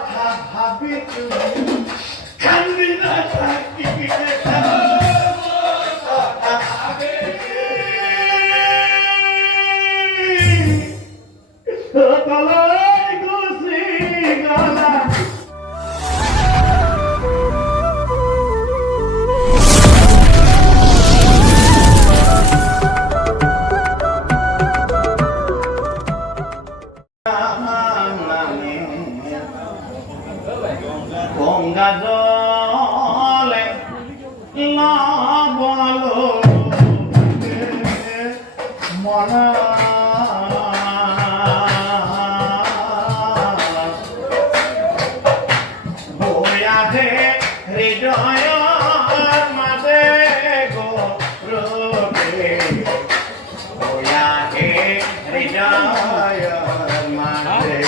কথা ভাবি তুমি কান্দি না থাকিলে কথা ভাবি তলাই গুছি গলা গঙ্গা জলে না বলো মনা বয়া হে হৃদয় মাঝে গো রোগে বয়া হে হৃদয় মাঝে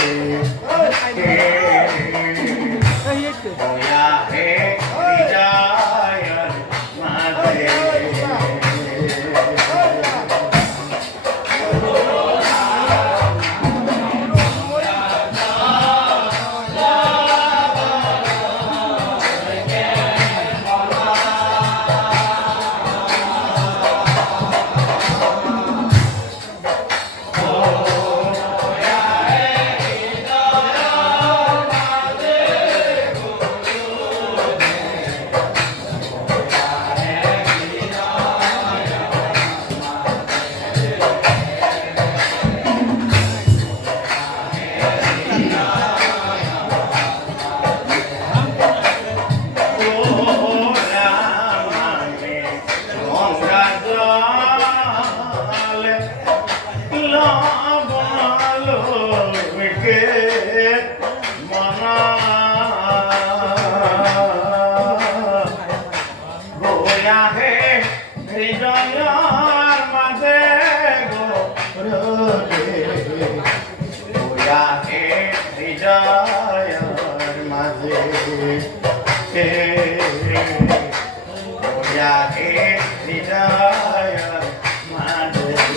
होया है हिदायत माथे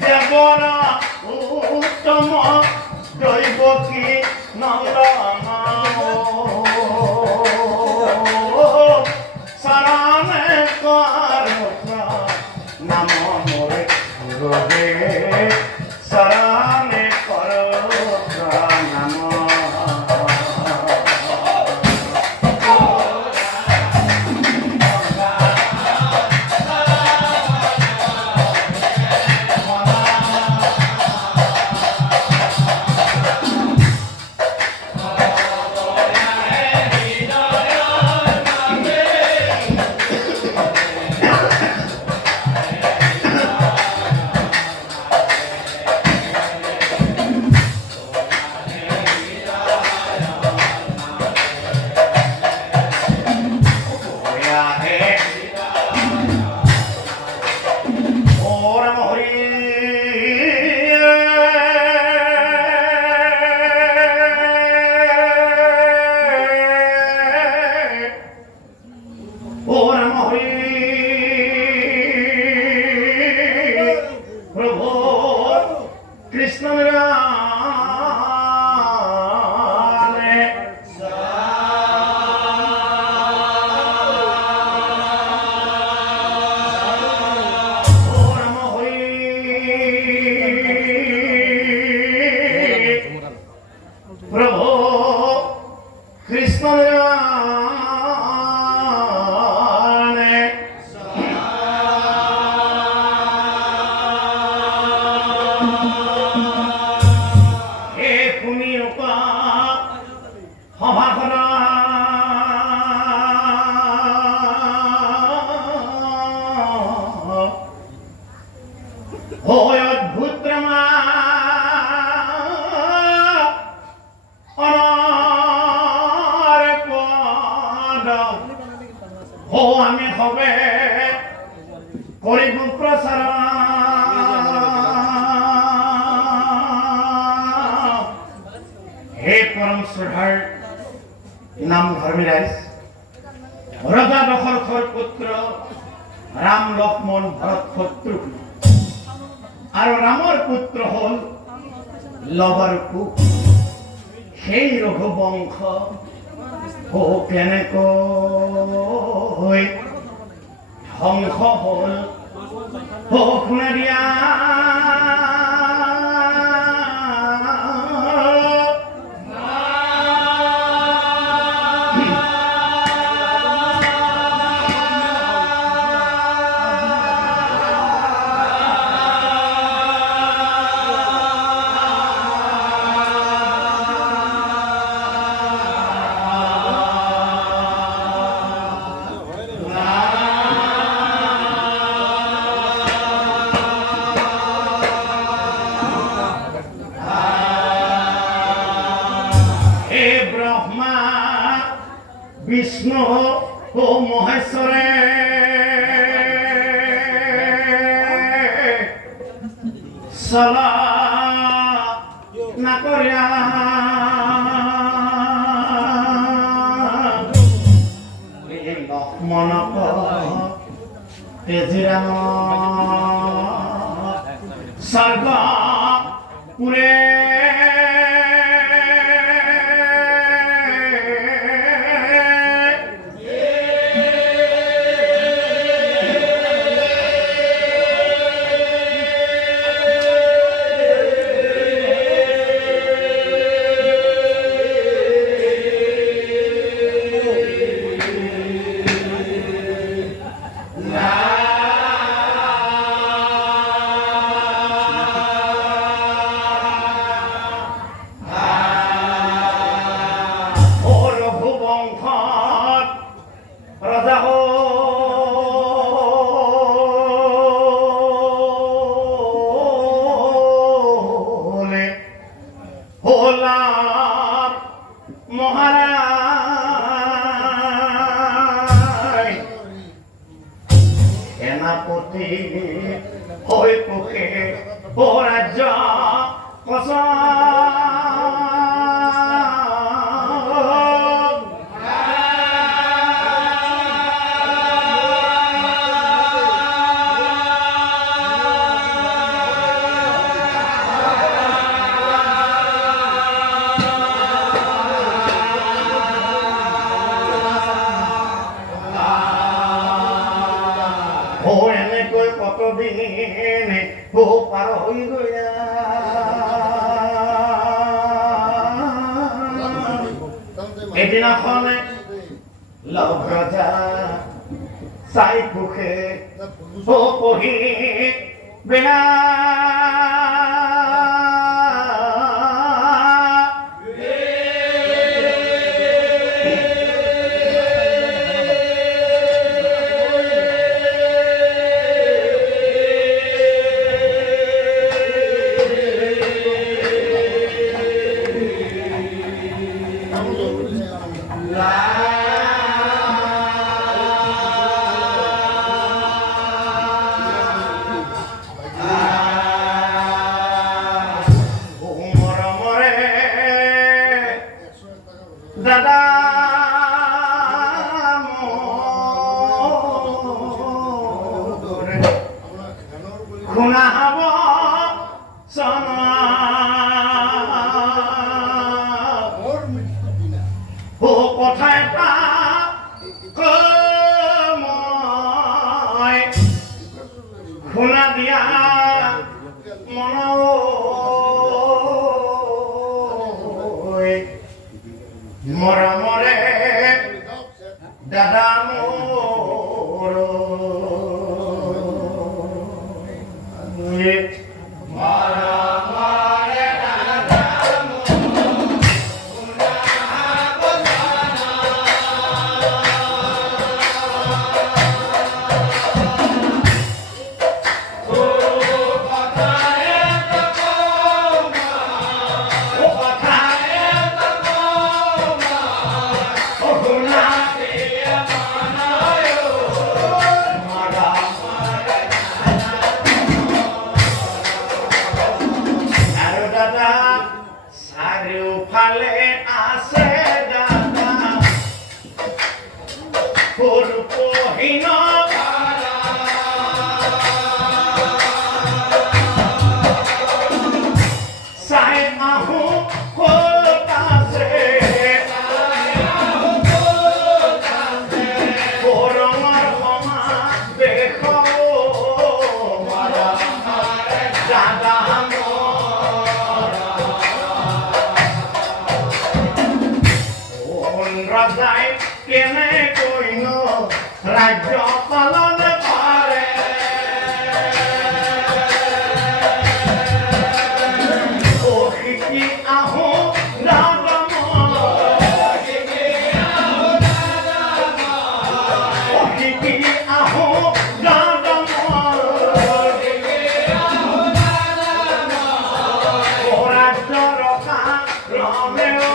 Deborah অষ্টম দৈবকী নন্দন শরণে কর নাম মোরে গুরুবে শরণে কর নাম আমি হবে করিব প্রসার হে পরম শ্ৰদ্ধাৰ নাম ধৰ্মীৰাজ ৰজা দশৰথৰ পুত্ৰ ৰাম লক্ষ্মণ ভৰত শত্ৰুঘ্ন আৰু ৰামৰ পুত্ৰ হল লৱৰ কুশ সেই ৰঘুবংশ কেনেকৈ ধ্বংস হল শুনা দিয়া বিষ্ণু ও মহেশ্বরে সলা না করিয়া লক্ষ্মণক তেজিরাম স্বর্গ পুরে সেনাপতি হৈ পোষে ও ৰাজ্য কচা পার হই গয়া এদিনাখনে লগ রাজা চাই পুখে পহি বিনা দাদা খুনা হব ও কথায় খুনা দিয়া মন মরমরে দাদা মোর মরমরে দাদা চাৰিওফালে আছে দাদা পহীন চাই আহো ক'ত আছে ৰঙৰ সমাবেশ দাদা রাজাই কেনে কইন রাজ্য পালন করে ও শিকি আহো রাজম ও শিকি আহো রাজম ও রাজ্য রক্ষা রমেও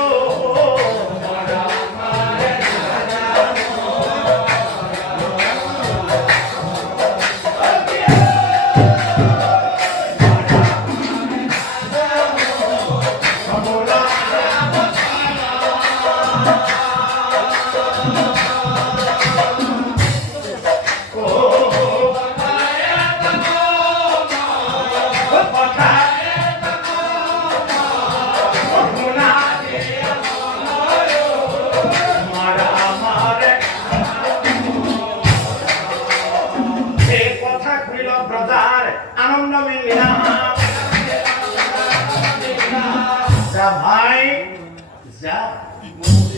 আনন্দ মিলিলা যা ভাই যা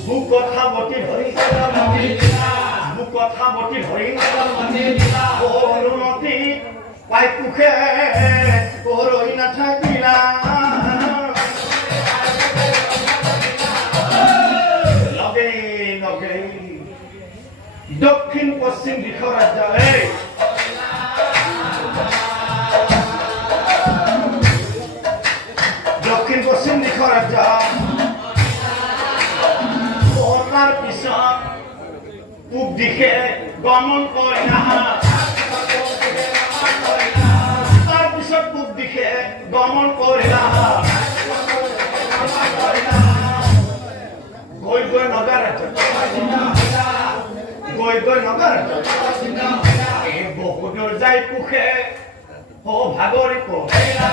মোক কথা বতি ধৰি অনুমতি পাই পুখে ৰৈ নাথাকিলা লগে লগে দক্ষিণ পশ্চিম দিশৰ ৰাজ্য দক্ষিণ পশ্চিম দিশৰ ৰাজ্য তাৰ পিছত পূব দিশে গমন কৰিলা তাৰ পিছত পূব দিশে গমন কৰিলা গৈ গৈ নগৰ এই বহুদূৰ যাই পুখে ও ভাগৰি পঢ়িলা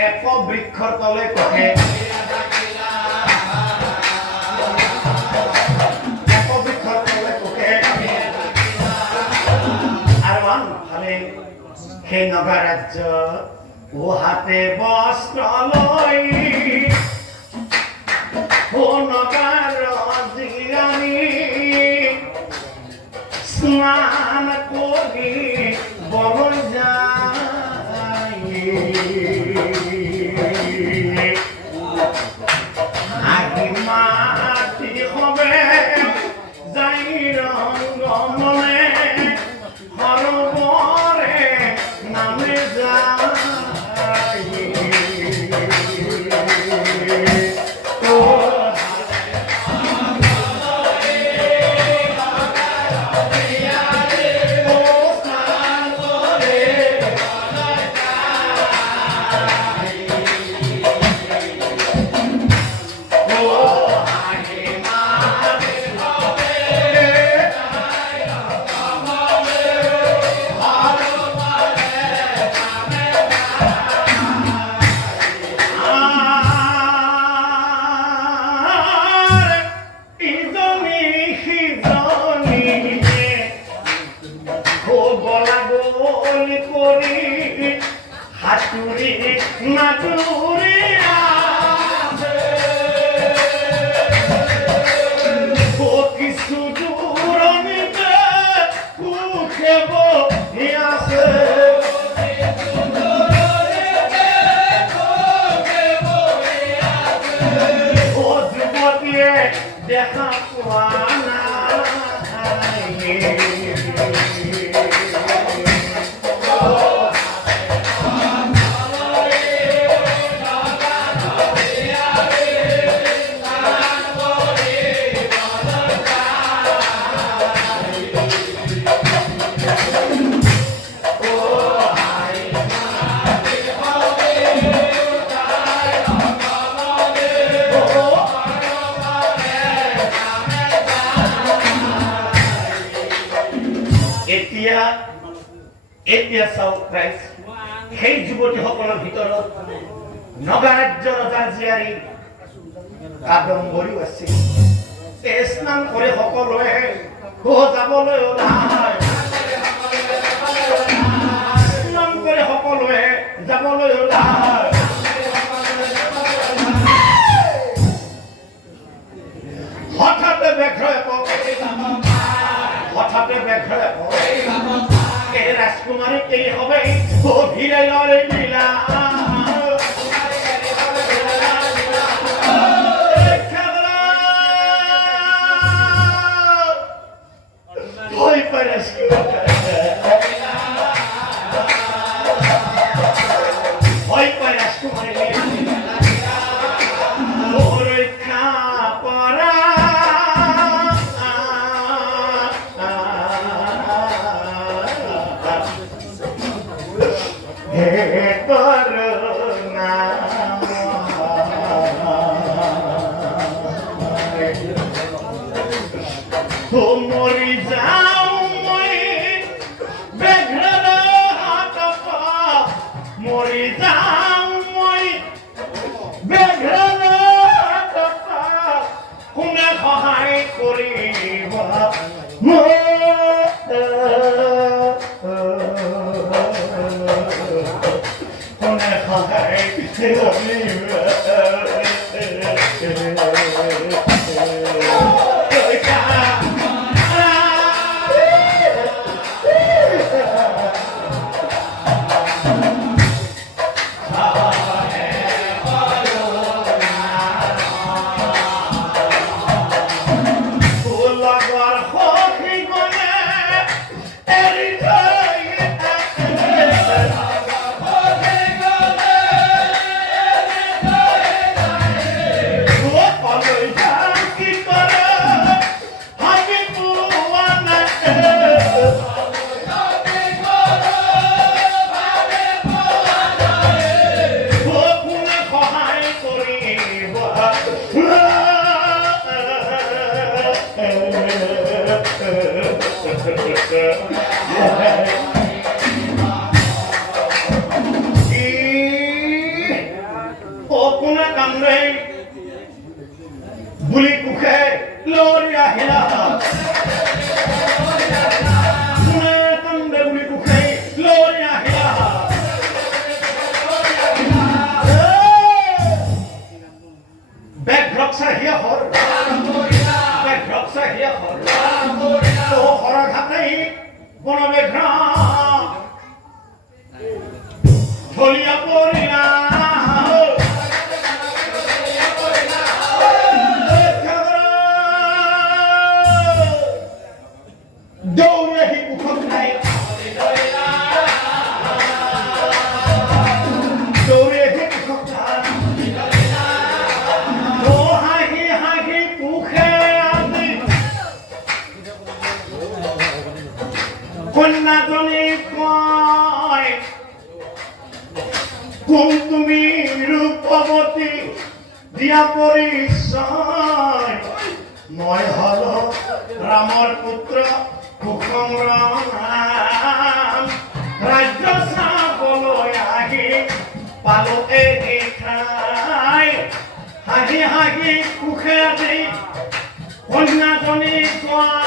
এক বৃক্ষৰ তলে কহে এক বৃক্ষৰ তলে কহে আৰু আনফালে আছে সেই নগাৰাজ্য ও হাতে বস্ত্ৰ লৈ ও নগাৰ জিৰাণী স্নান কৰি বন যায় আহি মাটি হবে যাই ৰংগমনে সৰোবৰে নামে যায় হাতুৰি মাতুৰি কিছু দূৰণীতে উঠেব আছে ও যুবতীয়ে দেখা পোৱা এতিয়া চাওক প্ৰাইজ সেই যুৱতীসকলৰ ভিতৰত নগাৰাজ্যৰ ৰজা জীয়াৰী কাদম্বৰীও আছিল স্নান কৰি সকলোৱে যাবলৈ ওলায় স্নান কৰি সকলোৱে যাবলৈ ওলায় হঠাতে বেঘৰে ৰাজকুমাৰী এই হবে ও ভিড়ে লড়ে লীলা ভয় পাৰে ৰাজকুমাৰী ৰক্ষা পৰা মৰি যাও মই বেঘ্ৰৰ হাতত মৰি যাও মই বেঘ্ৰৰ হাতত কোনে সহায় কৰিব কোনে সহায় কৰিব ঢলিয়া পড়িলা দৌড়ে হি পুখক নাই দৌড়ে হি পুখক ও হাহি হাহি পুখে আদি কন্যাজনী কয় কোন তুমি রূপবতী দিয়া পরিচয় মই হল ৰামৰ পুত্ৰ কুসুম ৰাম ৰাজ্য চাবলৈ আহি পালো এই ঠাই হাঁহি হাঁহি সুখে আদি কন্যাজনী কোৱা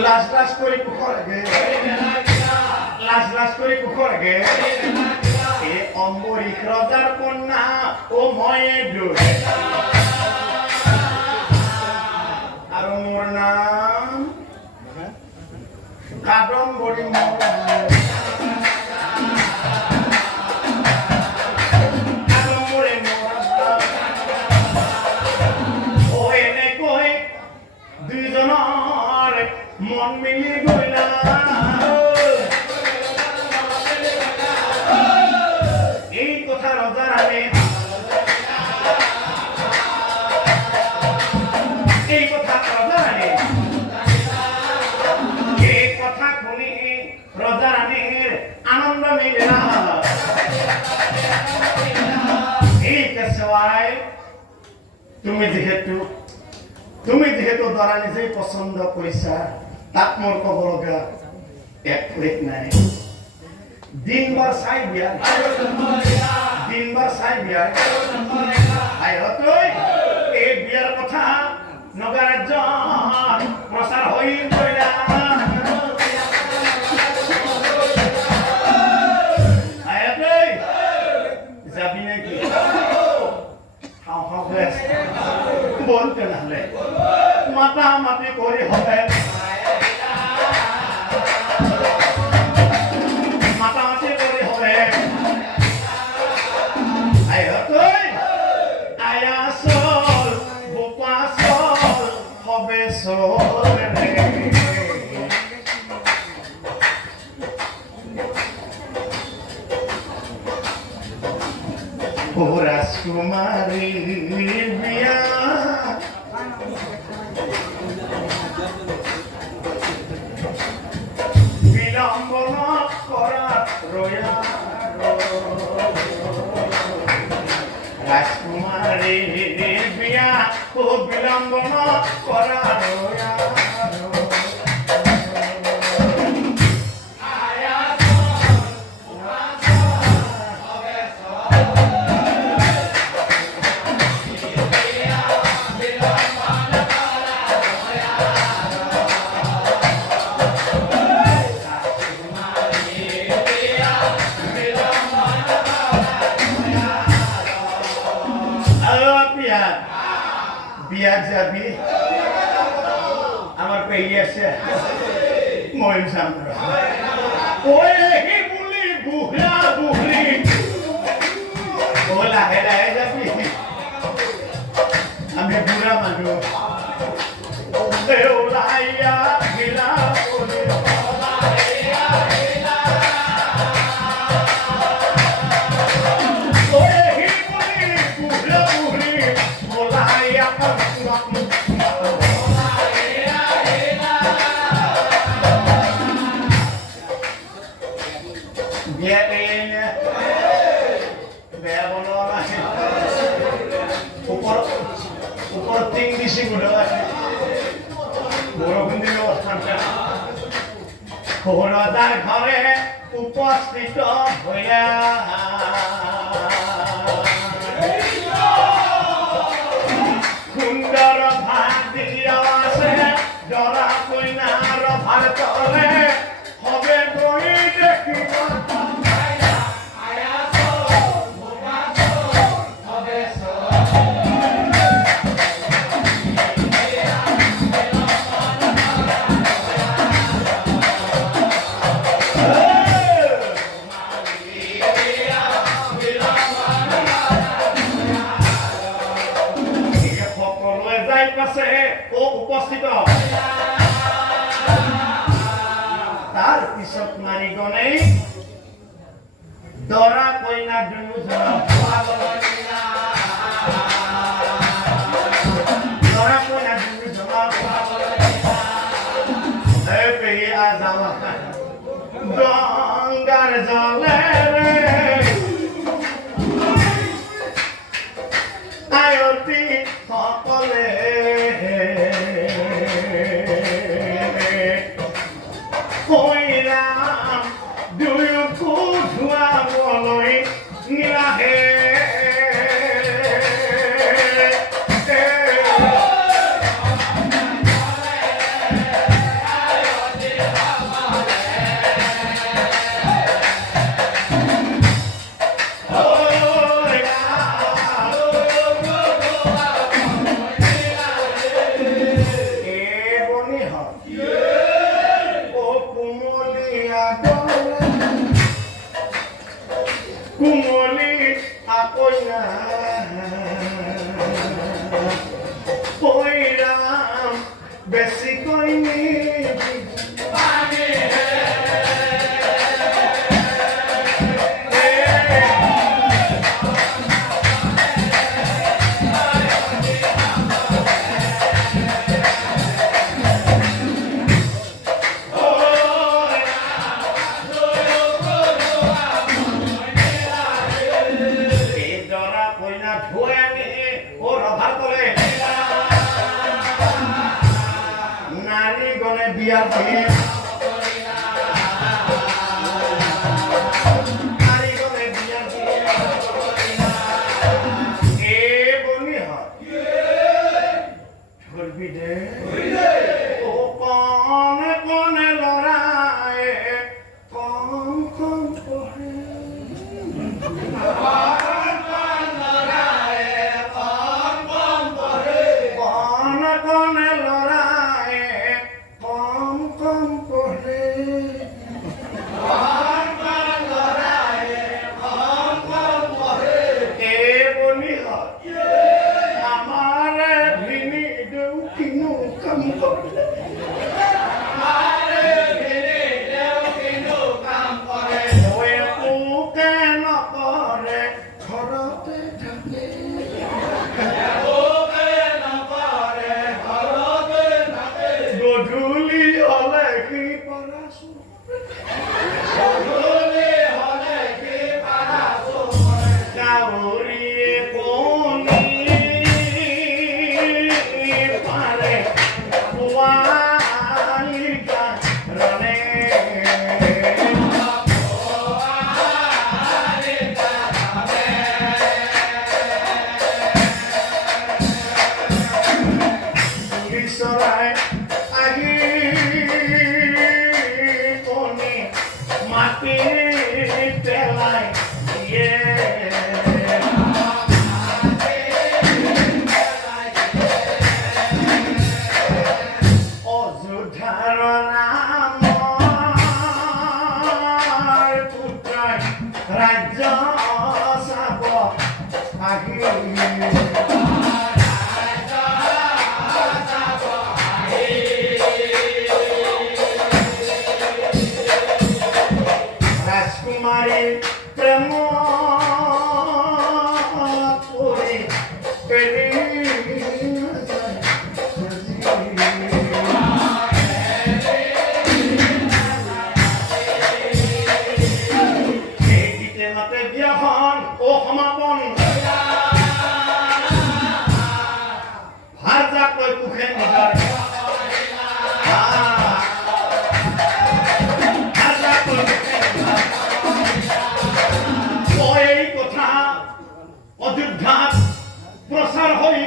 লাজ লাজ কৰি কুখৰ গে লাজ লাজ কৰি কুখৰ গে এ অম্বৰীশ ৰজাৰ কন্যা ও মই দূৰে আৰু মোৰ নাম কাদম্বৰী মন মিলি গইলা এই কথা ৰজা ৰাণী এই কথা ৰজা ৰাণী এই কথা শুনি ৰজা ৰাণীৰ আনন্দ মিলিলা এই কেশৱাই তুমি যিহেতু দৰা নিজেই পচন্দ কৰিছা তাক মোৰ ক'ব লগা এক ফ্লেট নাই দিনবাৰ চাই বিয়া এই বিয়াৰ কথা নগা ৰাজ্যত প্ৰচাৰ হৈ পৰিলা যাবি নেকি খাওঁ খাওঁ হৈ আছে বল তেনেহ'লে মাতা মাতি কৰি হবে মাতামাতি কৰি হবে আয়া চল বোপা চল হবে চল রাজকুমারী বিয়া বিলম্বন করা রয়া রাজকুমারী বিয়া ও বিলম্বন করা রয়া বিয়া যাবি আমার পেয়ে আছে মই যাম ওই হি বুলি বুহলা বুহলি ও লাহে লাহে যাবি আমি বুঢ়া মানুহ দেউলাইয়া গিলা বুলি ওই হি বুলি বুহলা বুহলি ওলাইয়া রোজার ঘরে উপস্থিত হইয়া সুন্দর ভাত দিয়া আছে দরা কইনার ভাত তলে হবে বই দেখিব উপস্থিত তার পিছত নারীগণে দৰা কইনা দুয়োজনক দৰা কইনা দুয়োজনক পেহী আজামা গংগাৰ জলেৰে আয়তী সকলে কইরাম দুয়ো কুধুয়া বলই নিলাহে কুমলি আকইনা কইরাম বেশি কইনি নারীগণে বিয়া দিয়ে নারীগণে বিয়া দিয়ে এ বনি হয় ধরবি দে ও কনে কনে লড়াই কম কম পড়ে কম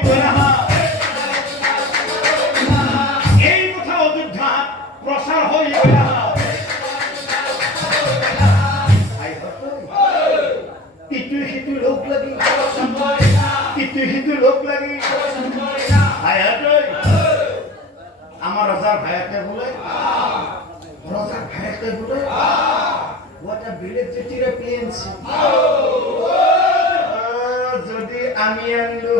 কইরা এই কথা অযোধ্যা প্রসার হই কইরা ইটু লোক লাগি ইটু লোক লাগি আমার রাজার ভাইয়াকে বলে রাজার ভাইয়াকে বলে what a village চিঠিরে পেয়েছি যদি আমি আনলু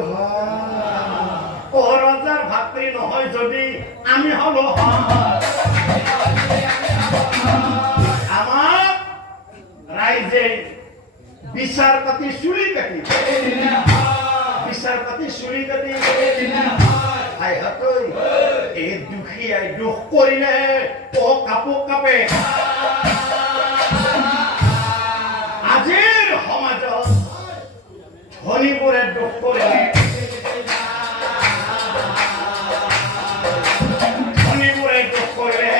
ও রাজার ভাতৃ নহয় যদি আমি হলো আমার রাইজে বিচারপতি সুলি কাটি বিচারপতি সুলি কাটি আই হাতই এই দুখী আই দুখ করিলে ও কাপোৰ কাপে আজিৰ সমাজত ধনীবোৰে দুখ কৰিলে ধনীবোৰে দুখ কৰিলে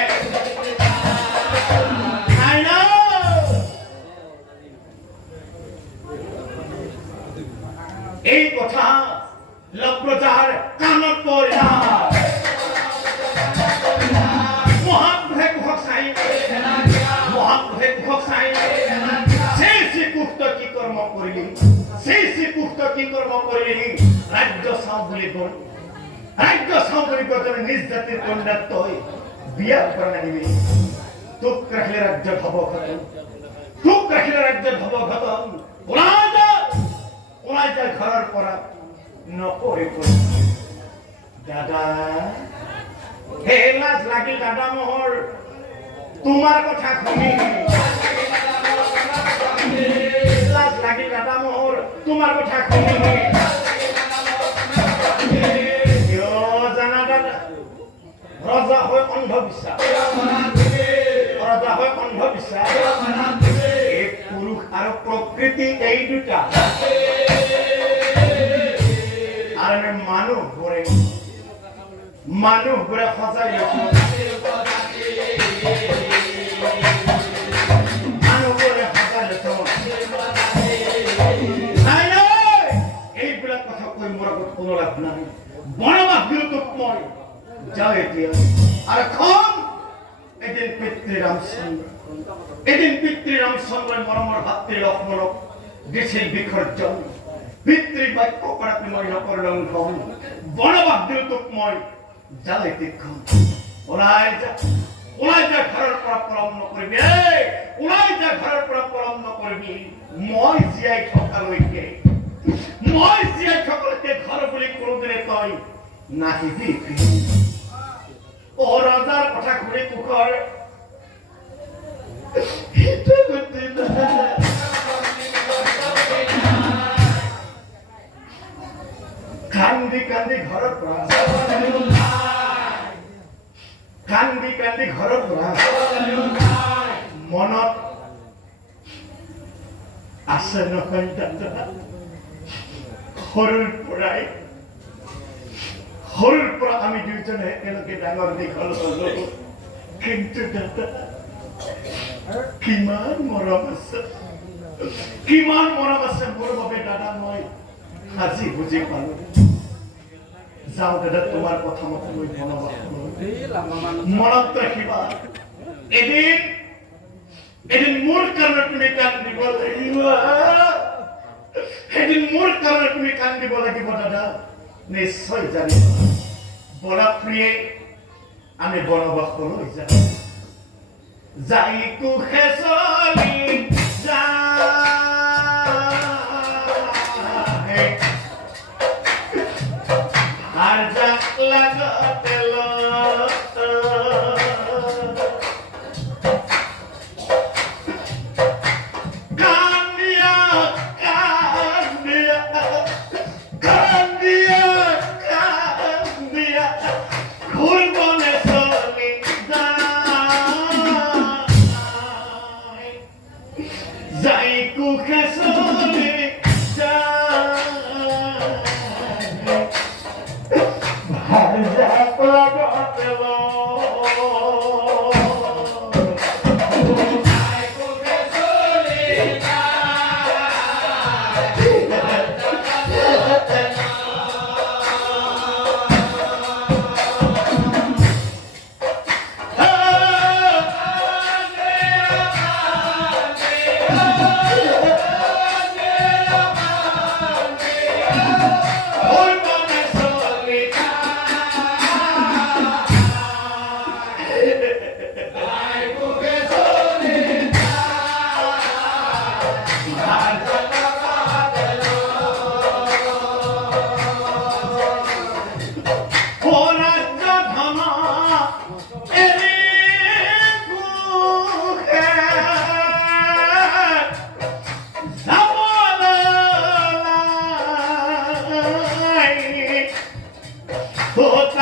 এই কথা লক্ষ্যজার কানত পড়া মহাপ্রভে কুহক সাই মহাপ্রভে কুহক সাই সেই পুক্ত কি কর্ম করিলি সেই পুক্ত কি কর্ম করিলি রাজ্য সাও বলি বল রাজ্য সাও বলি কথা নিজ জাতির কন্যা তই বিয়া করে নিবি তুক রাখলে রাজ্য ভব খতম তুক রাখলে রাজ্য ভব খতম ওলাই যা ঘৰৰ পৰা নপৰি দাদা হে লাজ লাগিল দাদা মোহৰ তোমাৰ কথা শুনি লাজ লাগিল দাদা মোহৰ তোমাৰ কথা শুনি জানা দাদা ৰজা হয় অন্ধবিশ্বাস ৰজা হয় অন্ধবিশ্বাস এই পুৰুষ আৰু প্ৰকৃতি এই দুটা আৰ মানুহ ঘুৰে ফসাই এইবিলাক কথা কৈ মোৰ আগত কোনো লাভ নাই বনবাস বিৰোধক মই যাও এতিয়া আৰু খন এদিন পিতৃ ৰামচন্দ্ৰই মৰমৰ ভাতৃ লক্ষ্মণক দিছিল বিসৰ্জন পিতৃ বাক্য কৰাটো মই নকৰলং খন বনবাস বিৰোধক মই যাও এতিয়া ওলাই যা ঘৰৰ পৰা পলম নকৰিবি ওলাই যা ঘৰৰ পৰা পলম নকৰিবি মই জীয়াই থকালৈকে ঘৰ বুলি কোনোদিনে তই নাহিবি ও ৰজাৰ কথা ঘূৰি কুখৰ কান্দি কান্দি ঘৰৰ পৰা মনত আছে নহয় দাদা সৰুৰ পৰা আমি দুইজনে একেলগে ডাঙৰ দীঘল হলো কিন্তু দাদা কিমান মৰম আছে মোৰ বাবে দাদা মই আজি বুজি পালো যাও দাদা তোমাৰ কথা মতে মই বনবাস মনত ৰাখিবা এদিন মোৰ কাৰণে তুমি কান্দিব লাগিব দাদা নিশ্চয় জানিবা বনপ্ৰিয়ে আমি বনবাসলৈ যাই কুশে চলি আৰ যাক লাগতে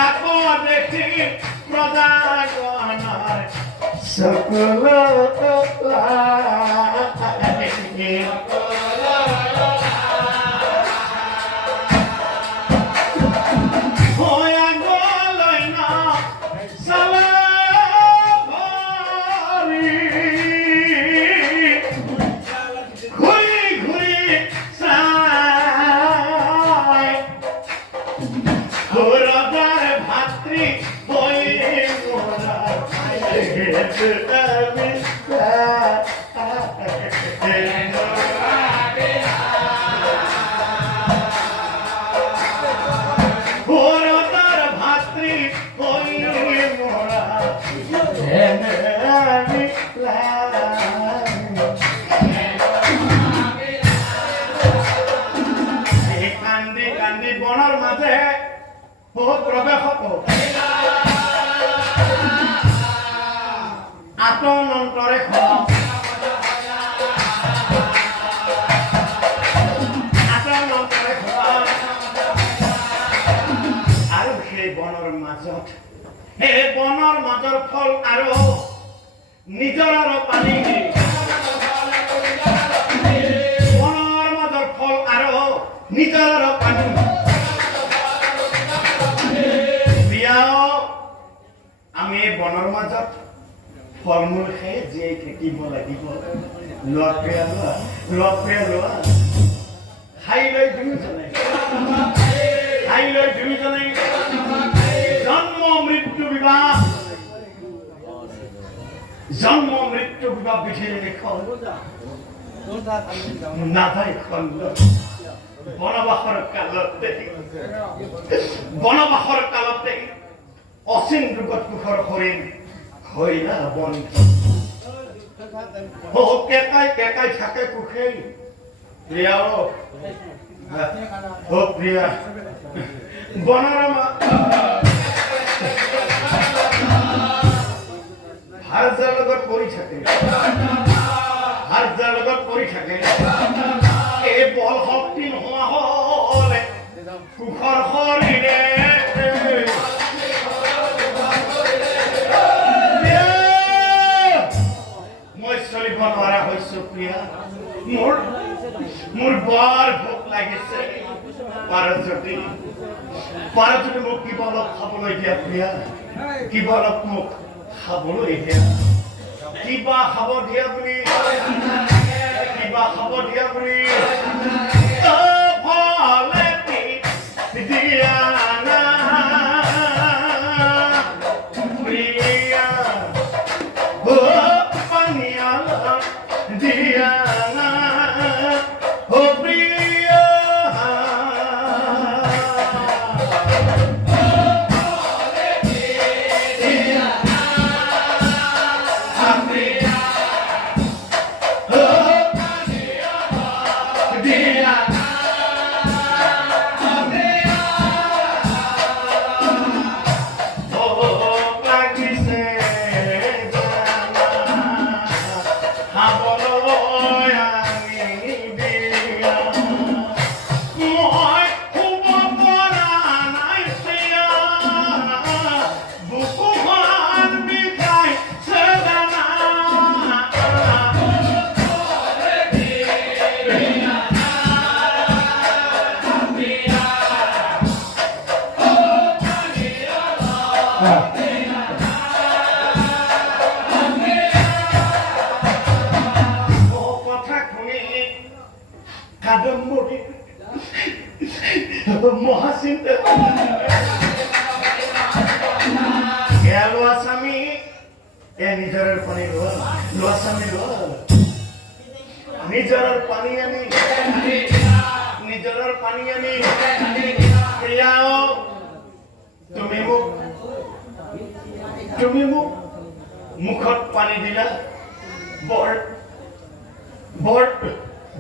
তাকো দেখি প্ৰজাগণৰ সকল বনৰ মাজে বহুত প্ৰৱেশ হ'ব আতন অন্তৰে আৰু সেই বনৰ মাজৰ ফল আৰু নিজৰ পানী বনৰ মাজৰ ফল আৰু নিজৰ পানী আমি বনৰ মাজত ফল মূল খাই জীয়াই থাকিব লাগিব লগ লোৱা খাই লৈ দুয়োজনে জন্ম মৃত্যু বিবাহ বিধিৰে লিখন নাযায় খণ্ড বনবাসৰ কালতে অসীম যুগত কুশৰ হৰিণ হৰিণা বন্ধ কেকাই থাকে কুশে প্ৰিয়া প্ৰিয়া বনৰমা হাৰজাৰ লগত পৰি থাকে এই বল শক্তি নোহোৱা হলে কুশৰ হৰিণে নোৱাৰা হৈছো প্ৰিয়া মোৰ বৰ ভোক লাগিছে পাৰ যদি মোক কিবা অলপ খাবলৈ দিয়া প্ৰিয়া কিবা অলপ মোক খাবলৈ দিয়া কিবা খাব দিয়া বুলি দিয়া না Priya Diana, oh Priya, Kadambari মহাচিন্তা লোৱা স্বামী নিজৰ পানী লোৱা স্বামী নিজৰ পানী আনি প্ৰিয়া তুমি মোক মুখত পানী দিলা বৰ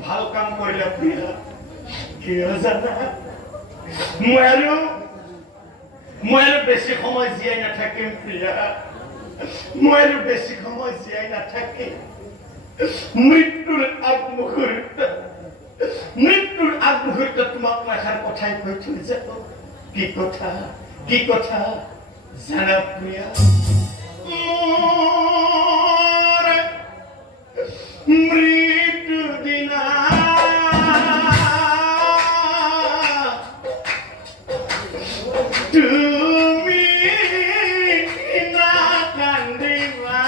ভাল কাম কৰিলা প্ৰিয়া কিয় জানা মই আৰু বেছি সময় জীয়াই নাথাকিম প্ৰিয়া মৃত্যুৰ আগমুহূৰ্তত তোমাক মই এষাৰ কথাই কৈ থৈ যাব কি কথা জানা প্রিয়া মৃত্যু দিনা তুমি না কান্দিবা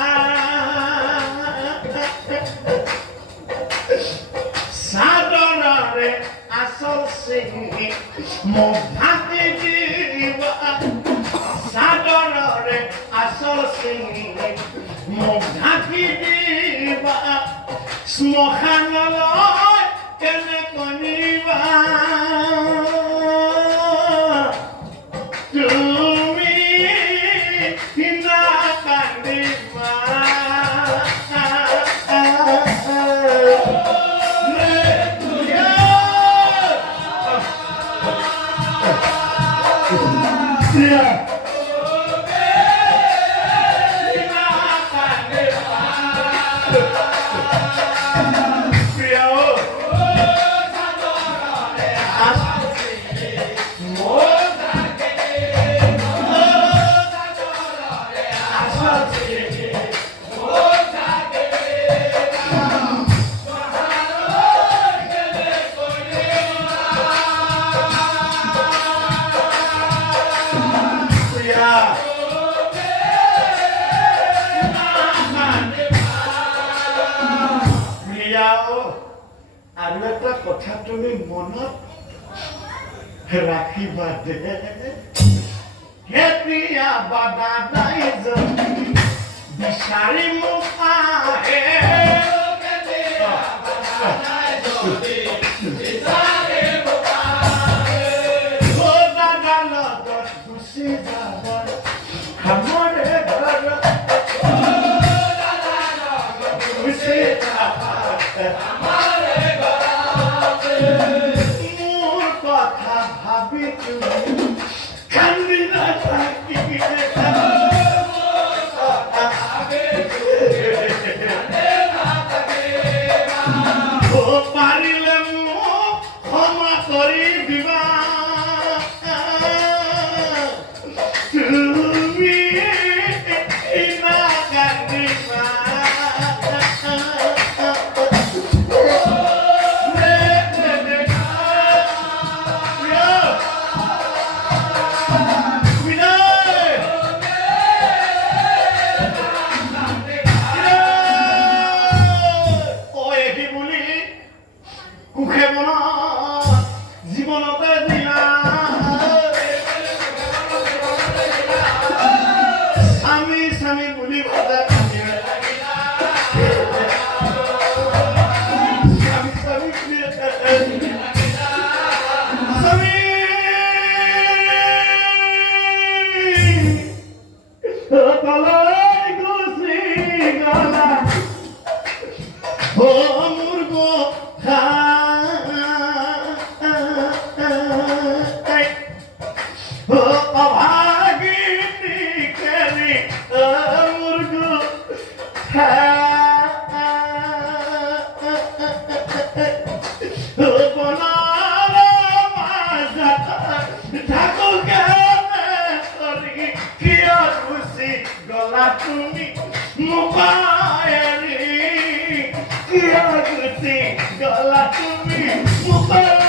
সাদরে আসল সিংহি মোক ঢাকি দিবা সাদরে আসল সিংহি মোক ঢাকি দিবা শ্মশানলৈ কেনেকৈ নিবা তুমি না কান্দিবা আৰু এটা কথা তুমি মনত ৰাখিবা দে কেতিয়া বাদা নাই বিচাৰি মোক আহে দাদা লগত গুচি যাব আমাৰে ঘৰত গুচি যাব মোৰ কথা ভাবি তুমি কান্দি নাথাকি পাৰিলে মোক ক্ষমা কৰি দিবা তুমি না কান্দিবা জীবনতে দিলা স্বামী স্বামী বুলি কথা তুমি মোবাইলি কিয়া গুছি গলা তুমি মোবাইলি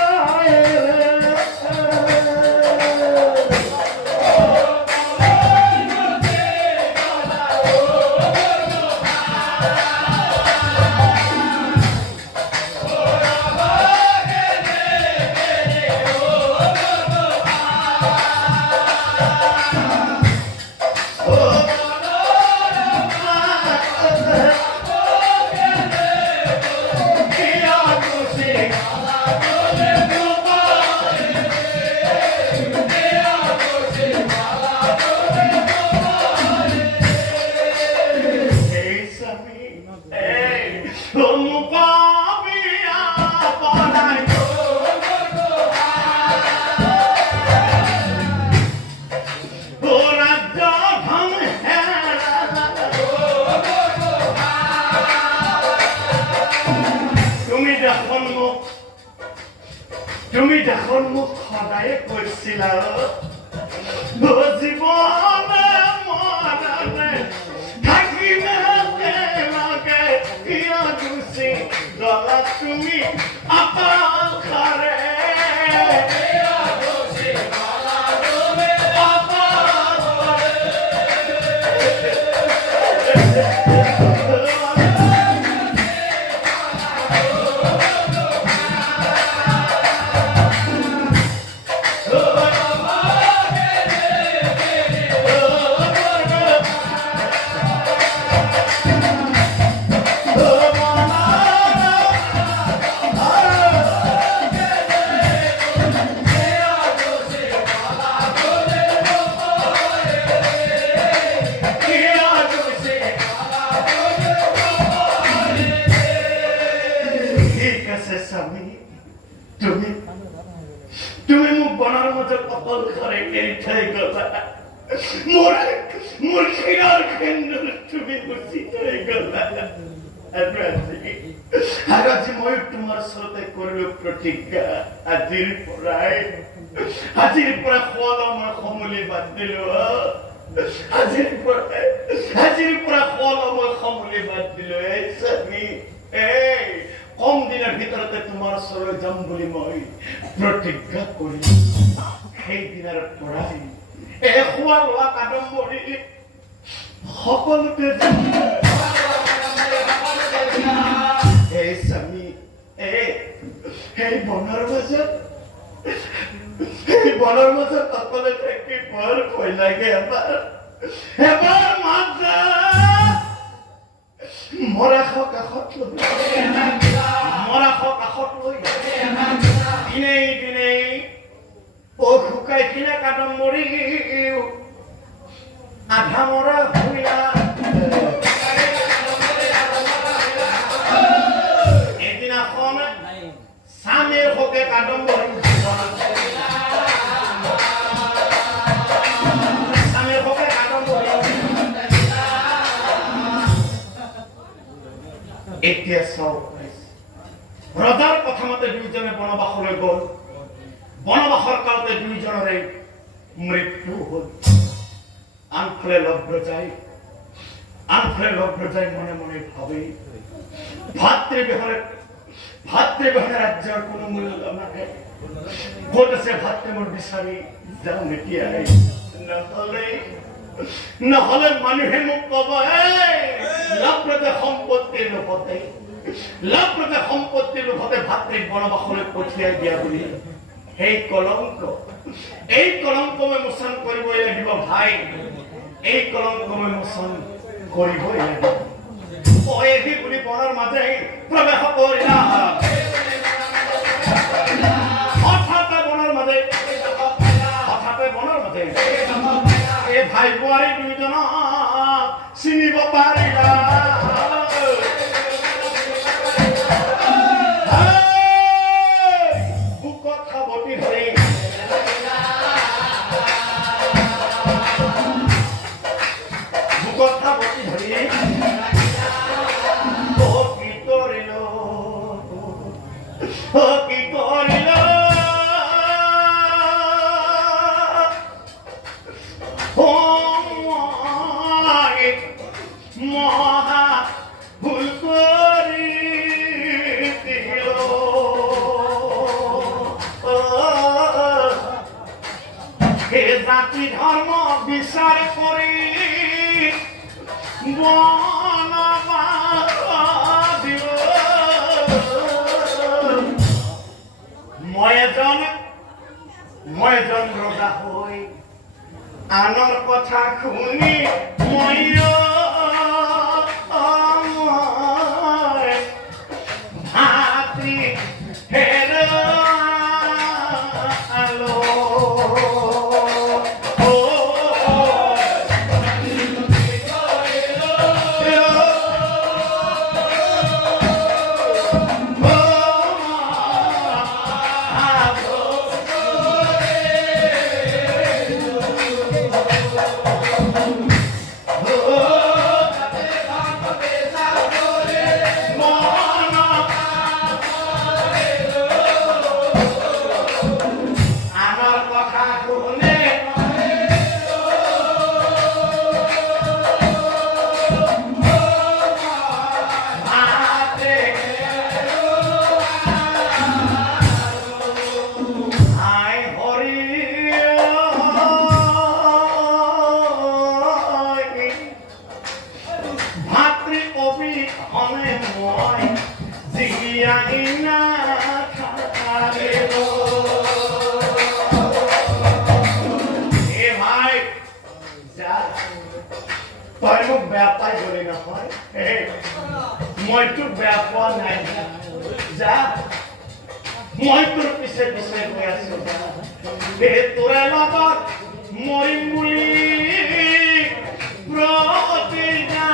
তুমি যখন মুখ সদায় কৈছিলা জীবনে মৰণে থাকিলে একেলগে কিয় গুচি গলা তুমি আপাল খাৰে তুমি মোক বনৰ মাজত অকল ঘৰে এৰি থৈ গলা মোৰ শিৰাৰ কেন্দ্ৰ তুমি গুচি থৈ গলা আৰু আজি মই তোমাৰ ওচৰতে কৰিলো প্ৰতিজ্ঞা আজিৰ পৰা খোৱা মই সমুলি বাদ দিলো আজিৰ পৰা খোৱা মই সমুলি বাদ দিলো এই স্বামী কম দিনৰ ভিতৰতে তোমাৰ ওচৰলৈ যাম বুলি মই প্ৰতিজ্ঞা কৰিলো সেই দিনৰ পৰাই খোৱা লোৱা কাদম্বৰী সকলোতে এই স্বামী সেই বনৰ মাজত অকলে থাকি বৰ ভয় লাগে এবাৰ মাত মৰাশৰ কাষত লৈ দিনে শুকাই কিনে কাদম্বৰী আধা মৰা ভূঞা এদিনাখন স্বামীৰ হকে কাদম্বৰী এতিয়া চাওক ৰজাৰ কথা মতে দুইজনে বনবাসলৈ গল বনবাসৰ কালতে দুইজনৰে মৃত্যু হল আনফালে লভ্ৰজাই মনে মনে ভাবে ভাতৃবিহনে ৰাজ্যৰ কোনো মূল্য নাহে ক'ত আছে ভাতৃ মোৰ বিচাৰি যাওঁ এতিয়াই নহলে মানুহে মোক কব লভ্ৰজে সম্পত্তিৰ লোভতে ভাতৃক বনবাসলৈ পঠিয়াই দিয়া বুলি এই কলংক মই মোচন কৰিবই লাগিব ভাই এই কলংক মই মোচন কৰিবই লাগিব বুলি বনৰ মাজে প্ৰৱেশ কৰিলা হঠাতে বনৰ মাজে এই ভাই বোৱাৰী দুইজনক চিনিব পাৰিলা জাতি ধৰ্ম বিচাৰ কৰি মই এজন ৰজা হৈ আনৰ কথা শুনি মই ভাতৃ হেৰালো Oh যা তই মোক বেয়া পাই গলি নহয় মই তোক বেয়া পোৱা নাই যা মই তোৰ পিছে পিছে গৈ আছো তোৰে লগত মৰিম বুলি প্ৰতিজ্ঞা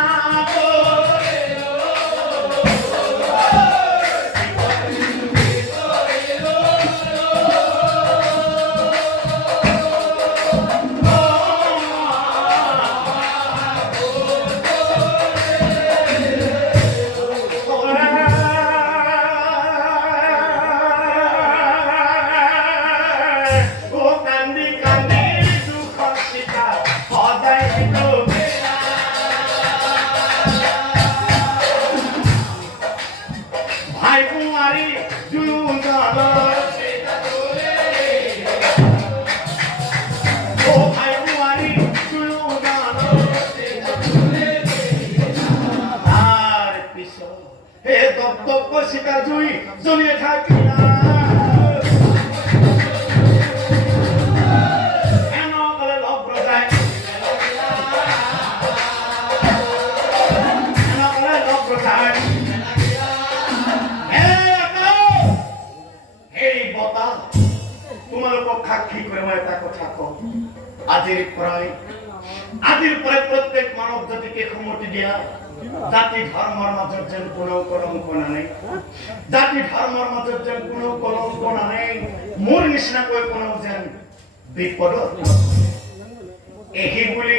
শিকার জুই জ্বলিয়ে থাকি না কেন বলে লব্র যায় কেন বলে লব্র যায় এই বতা তোমালোকক সাক্ষী করে মই এটা কথা কওঁ আজিৰ পৰাই প্ৰত্যেক মানৱ জাতিকে সমতি দিয়া জাতি ধৰ্মৰ মাজত যেন কোনো কলংক নাই জাতি ধৰ্মৰ মাজত যেন কোনো কলংক নাই মোৰ নিচিনাকৈ কোনো যেন বিপদত এই বুলি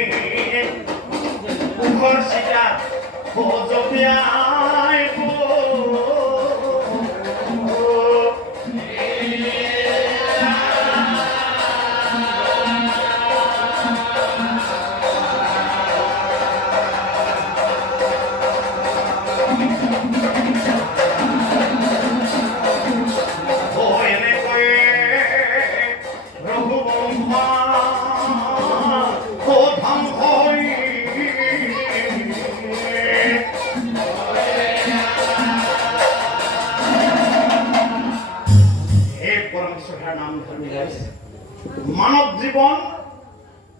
উখৰ চিটা সজপিয়াই মানৱ জীৱন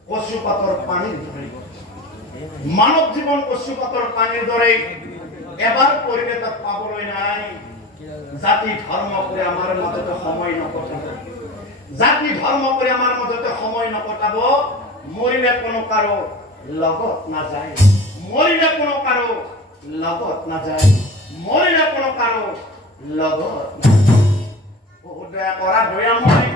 কচুপাতৰ পানীৰ দৰে মানৱ জীৱন কচুপাতৰ পানীৰ দৰে এবাৰ পৰিৱেশত পাবলৈ নাই জাতি ধৰ্ম কৰি আমাৰ মাজতে সময় নকটাব জাতি ধৰ্ম কৰি আমাৰ মাজতে সময় নকটাব মৰিলে কোনো কাৰো লগত নাযায় মৰিলে কোনো কাৰো লগত নাযায় মৰিলে কোনো কাৰো লগত বহুত দয়া কৰা দয়া মই